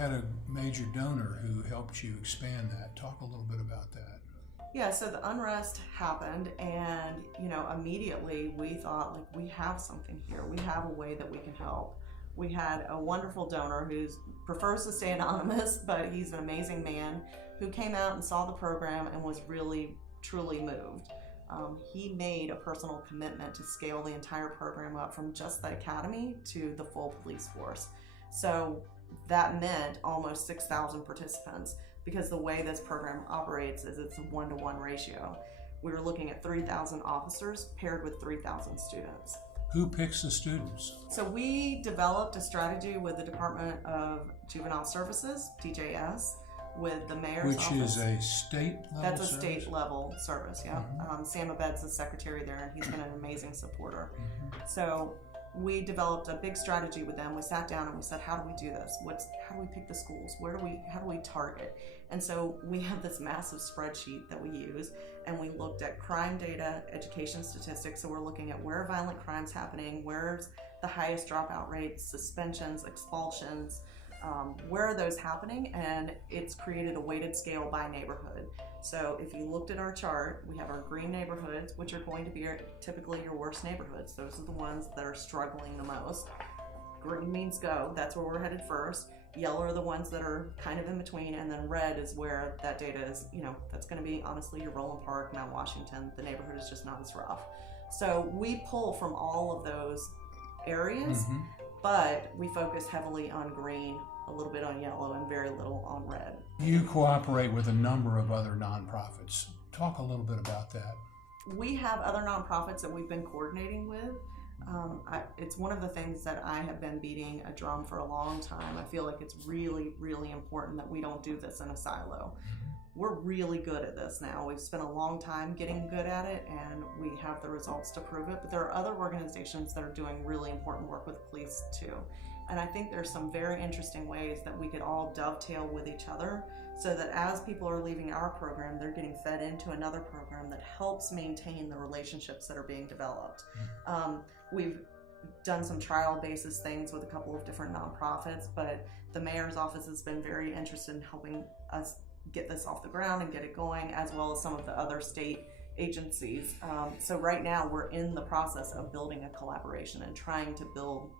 had a major donor who helped you expand that. Talk a little bit about that. Yeah, so the unrest happened, and immediately we thought, like, we have something here. We have a way that we can help. We had a wonderful donor who prefers to stay anonymous, but he's an amazing man who came out and saw the program and was really, truly moved. He made a personal commitment to scale the entire program up from just the academy to the full police force. So that meant almost 6,000 participants, because the way this program operates is it's a 1-to-1 ratio. We were looking at 3,000 officers paired with 3,000 students. Who picks the students? So we developed a strategy with the Department of Juvenile Services, DJS, with the mayor's office. Which is a state level That's a service? state level service, yeah. Mm-hmm. Sam Abed's the secretary there, and he's been an amazing supporter. Mm-hmm. So we developed a big strategy with them. We sat down and we said, how do we do this? How do we pick the schools? How do we target? And so we have this massive spreadsheet that we use, and we looked at crime data, education statistics. So we're looking at where are violent crimes happening, where's the highest dropout rates, suspensions, expulsions, where are those happening? And it's created a weighted scale by neighborhood. So if you looked at our chart, we have our green neighborhoods, which are going to be typically your worst neighborhoods. Those are the ones that are struggling the most. Green means go, that's where we're headed first. Yellow are the ones that are kind of in between, and then red is where that data is, that's gonna be honestly your Roland Park, Mount Washington. The neighborhood is just not as rough. So we pull from all of those areas, Mm-hmm. but we focus heavily on green, a little bit on yellow, and very little on red. You cooperate with a number of other nonprofits. Talk a little bit about that. We have other nonprofits that we've been coordinating with. It's one of the things that I have been beating a drum for a long time. I feel like it's really, really important that we don't do this in a silo. We're really good at this now. We've spent a long time getting good at it, and we have the results to prove it. But there are other organizations that are doing really important work with police too. And I think there's some very interesting ways that we could all dovetail with each other, so that as people are leaving our program, they're getting fed into another program that helps maintain the relationships that are being developed. We've done some trial basis things with a couple of different nonprofits, but the mayor's office has been very interested in helping us get this off the ground and get it going, as well as some of the other state agencies. So right now we're in the process of building a collaboration and trying to build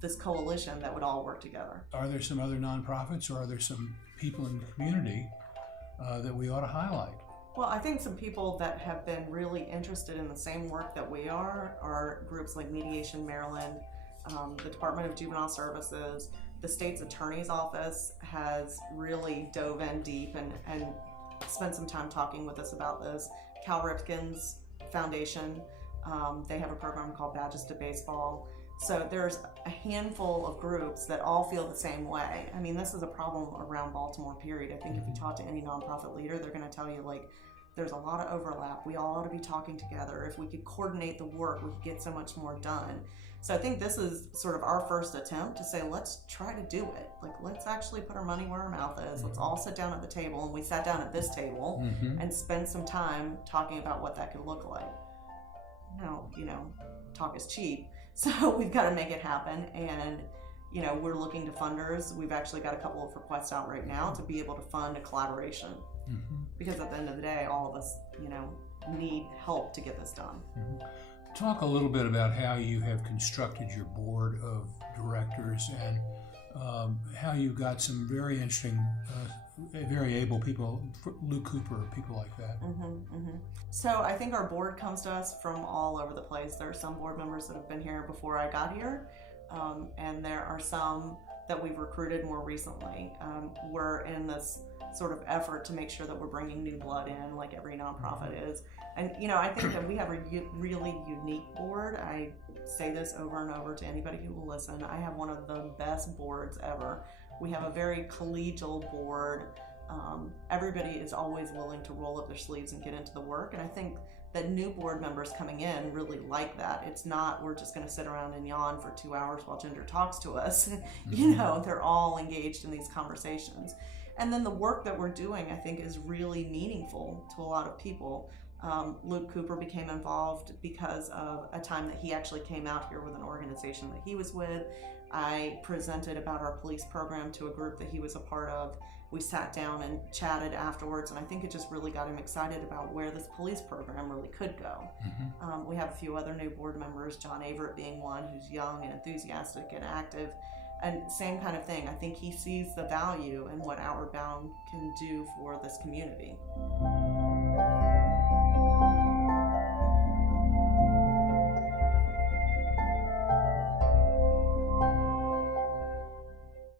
this coalition that would all work together. Are there some other nonprofits, or are there some people in the community that we ought to highlight? Well, I think some people that have been really interested in the same work that we are groups like Mediation Maryland, the Department of Juvenile Services. The state's attorney's office has really dove in deep and spent some time talking with us about this. Cal Ripken's Foundation, they have a program called Badges to Baseball. So there's a handful of groups that all feel the same way. I mean, this is a problem around Baltimore, period. I think if you talk to any nonprofit leader, they're gonna tell you, like, there's a lot of overlap. We all ought to be talking together. If we could coordinate the work, we could get so much more done. So I think this is sort of our first attempt to say, let's try to do it. Like, let's actually put our money where our mouth is. Let's all sit down at the table, and we sat down at this table and spent some time talking about what that could look like. Now, talk is cheap. So we've got to make it happen, and we're looking to funders. We've actually got a couple of requests out right now to be able to fund a collaboration, because at the end of the day, all of us, need help to get this done. Talk a little bit about how you have constructed your board of directors, and how you got some very interesting, very able people, Luke Cooper, people like that. So I think our board comes to us from all over the place. There are some board members that have been here before I got here, and there are some that we've recruited more recently. We're in this sort of effort to make sure that we're bringing new blood in, like every nonprofit is. And I think that we have a really unique board. I say this over and over to anybody who will listen. I have one of the best boards ever. We have a very collegial board. Everybody is always willing to roll up their sleeves and get into the work, and I think that new board members coming in really like that. It's not, we're just going to sit around and yawn for 2 hours while Ginger talks to us. They're all engaged in these conversations. And then the work that we're doing, I think, is really meaningful to a lot of people. Luke Cooper became involved because of a time that he actually came out here with an organization that he was with. I presented about our police program to a group that he was a part of. We sat down and chatted afterwards, and I think it just really got him excited about where this police program really could go. We have a few other new board members, John Averett being one, who's young and enthusiastic and active, and same kind of thing. I think he sees the value in what Outward Bound can do for this community.